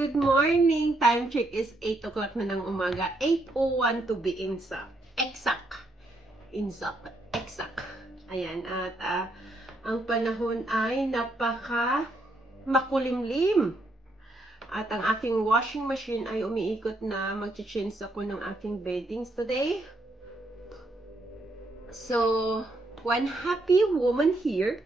Good morning! Time check is 8 o'clock na ng umaga. 8:01 to be exact. Ayan, at ang panahon ay napaka makulimlim. At ang aking washing machine ay umiikot na. Mag-change ako ng aking beddings today. So, one happy woman here.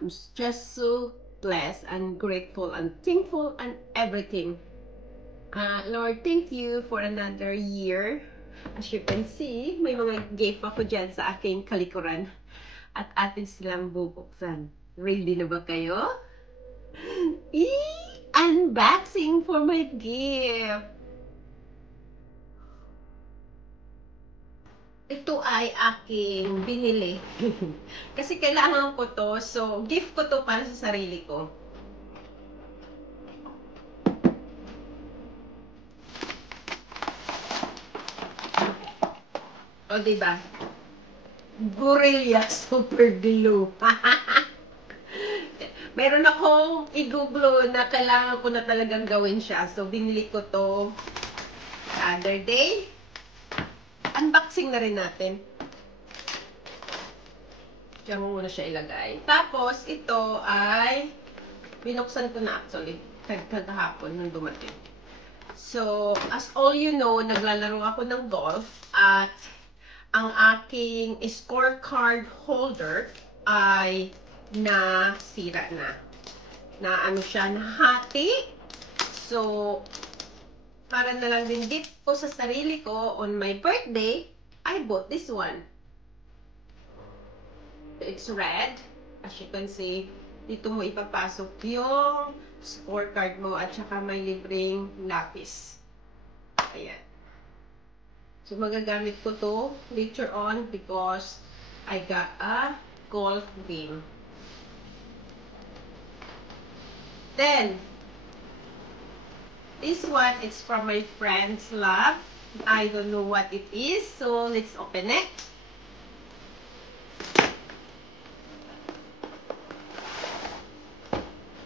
I'm just so blessed and grateful and thankful and everything. Lord, thank you for another year. As you can see, may mga gift ako dyan sa aking kalikuran. At atin silang bubuksan. Ready na ba kayo? Unboxing for my gift. Ito ay aking binili. Kasi kailangan ko to. So, gift ko to para sa sarili ko. O, diba? Gorilla Super Glue. Meron akong i-glue na kailangan ko na talagang gawin siya. So, binili ko to other day. Unboxing na rin natin. Diyan mo muna siya ilagay. Tapos, ito ay binuksan ko na actually. Kagahapon nung dumating. So, as all you know, naglalaro ako ng golf at ang aking scorecard holder ay nasira na. Na ano siya, nahati. So, para na lang din gift ko sa sarili ko on my birthday, I bought this one. It's red. As you can see, dito mo ipapasok yung scorecard mo at saka may libreng lapis. Ayan. So, magagamit ko to later on because I got a golf game. Then, this one is from my friend's lab. I don't know what it is, so let's open it.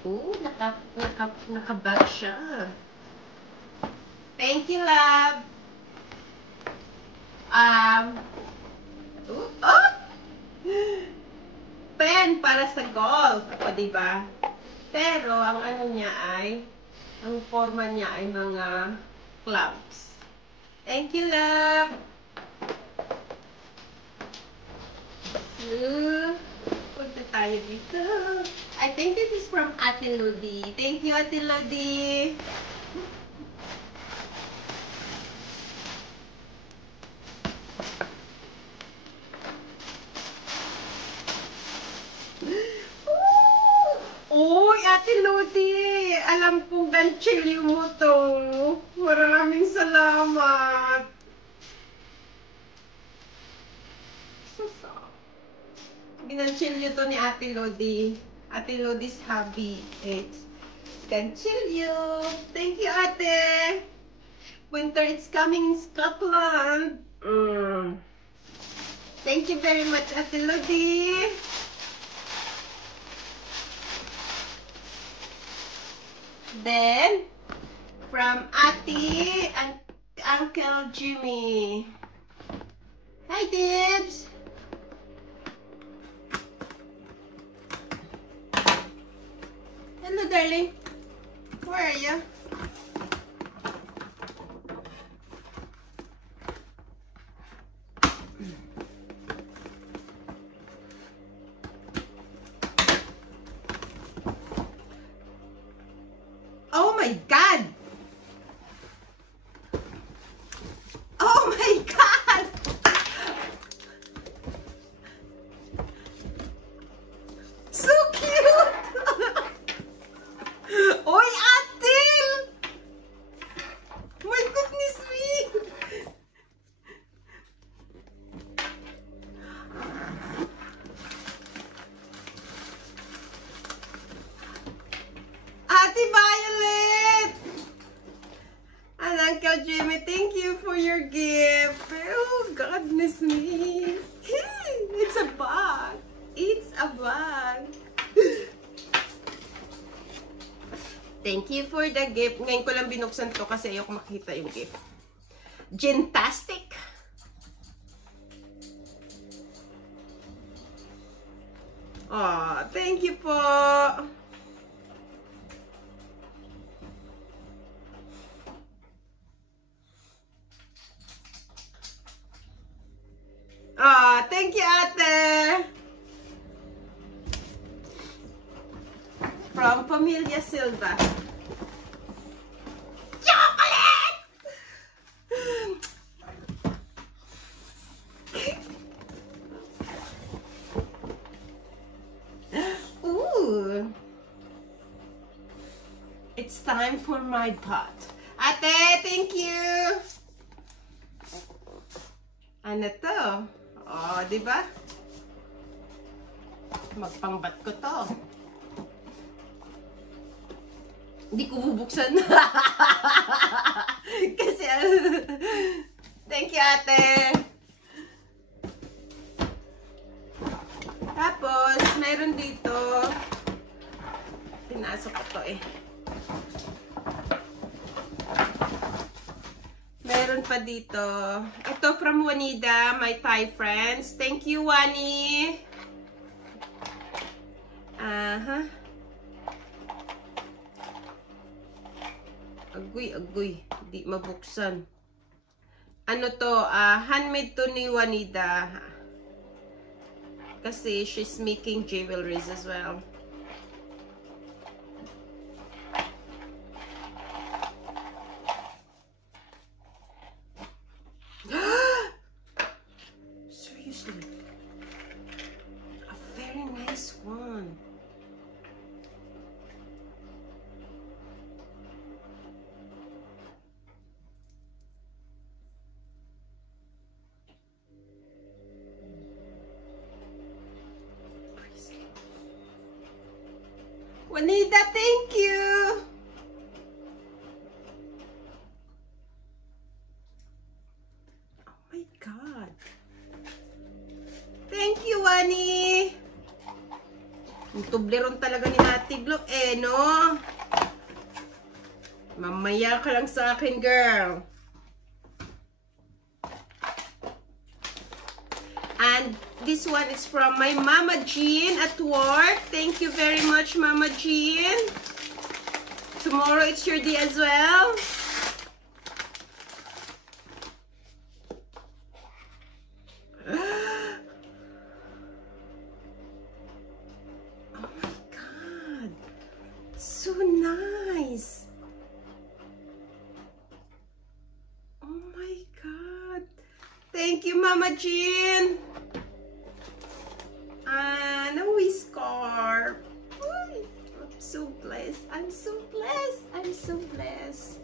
Ooh, naka-bag siya. Thank you, lab. Pen para sa golf. O, diba? Pero, ang ano niya ay, ang forma niya ay mga clubs. Thank you, love. Punta tayo dito. I think this is from Ate Lodi. Thank you, Ate Lodi. Uy, Ate Lodi! Alam kong ganchilyo mo to. Maraming salamat. Ganchilyo to ni Ate Lodi. Ate Lodi's hobby. It's ganchilyo. Thank you, Ate. Winter is coming in Scotland. Thank you very much, Ate Lodi. Then, from Ate and Uncle Jimmy. Hi, Dibs. Hello, darling. Where are you? Oh my God! Oh my God! So cute! Oy, Atil! My goodness me! Ate Violet! And Uncle Jimmy, thank you for your gift. Oh, goodness me. It's a bag. It's a bag. Thank you for the gift. Ngayon ko lang binuksan to kasi ayoko makita yung gift. Gintastic. Oh, thank you po. Oh, thank you, ate. From Pamilya Silva. Chocolate! Ooh. It's time for my pot. Ate, thank you. Ano to? Oh, di ba? Magpangbat ko to. Hindi ko bubuksan. Kasi, thank you, ate. Tapos, mayroon dito. Pinasok ko to eh. Meron pa dito. Ito from Juanida, my Thai friends. Thank you, Wani. Aha. Agoy. Di mabuksan. Ano to? Handmade to ni Juanida. Kasi she's making jewelries as well. Seriously. A very nice one. Juanida, thank you. Oh my God. Thank you, Wani. Yung tubleron talaga ni Ate Glo, no? Mamaya ka lang sa akin, girl. And this one is from my Mama Jean at work. Thank you very much, Mama Jean. Tomorrow it's your day as well. Oh my God. So nice. Oh my God. Thank you, Mama Jean. And a scarf. I'm so blessed. I'm so blessed. I'm so blessed.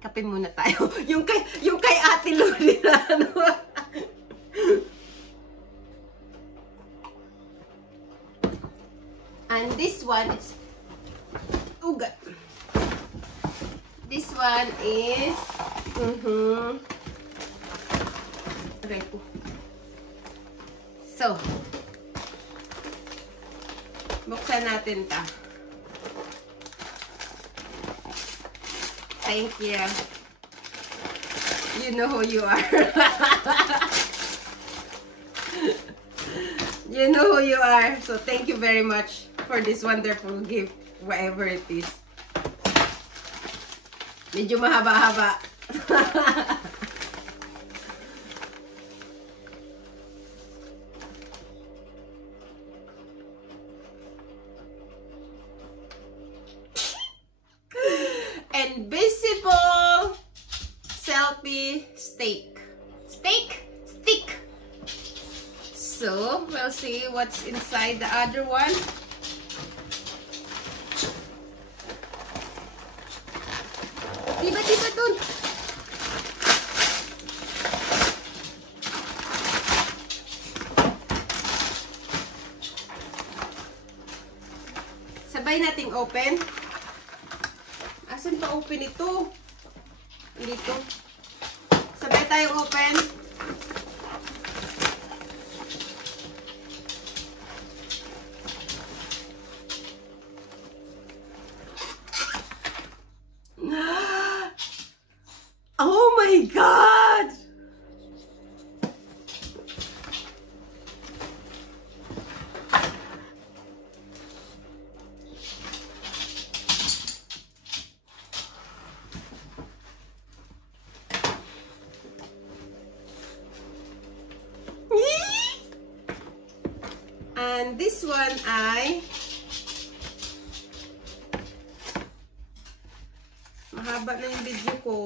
Kape muna tayo. Yung kay Ate Luli na ano. And this one is ugat. This one is okay. So, buksan natin ta. Thank you. You know who you are. You know who you are. So, thank you very much for this wonderful gift, whatever it is. Medyo mahaba-haba. Invisible selfie stick. Stick? So, we'll see what's inside the other one. Diba dun? Sabay nating open. Asan pa open ito? Dito. Sabay tayong open. And this one ay mahaba na yung video ko.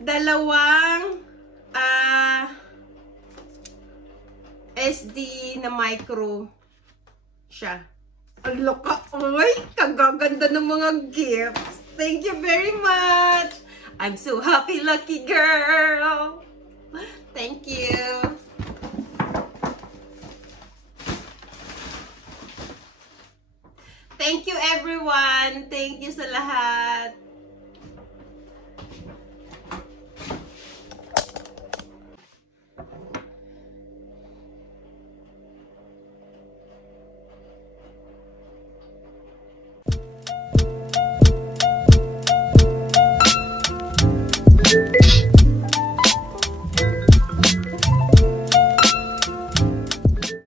Dalawang SD na micro siya. Ang laka, oy, kagaganda ng mga gifts. Thank you very much. I'm so happy, lucky girl. Thank you. Thank you everyone. Thank you sa lahat.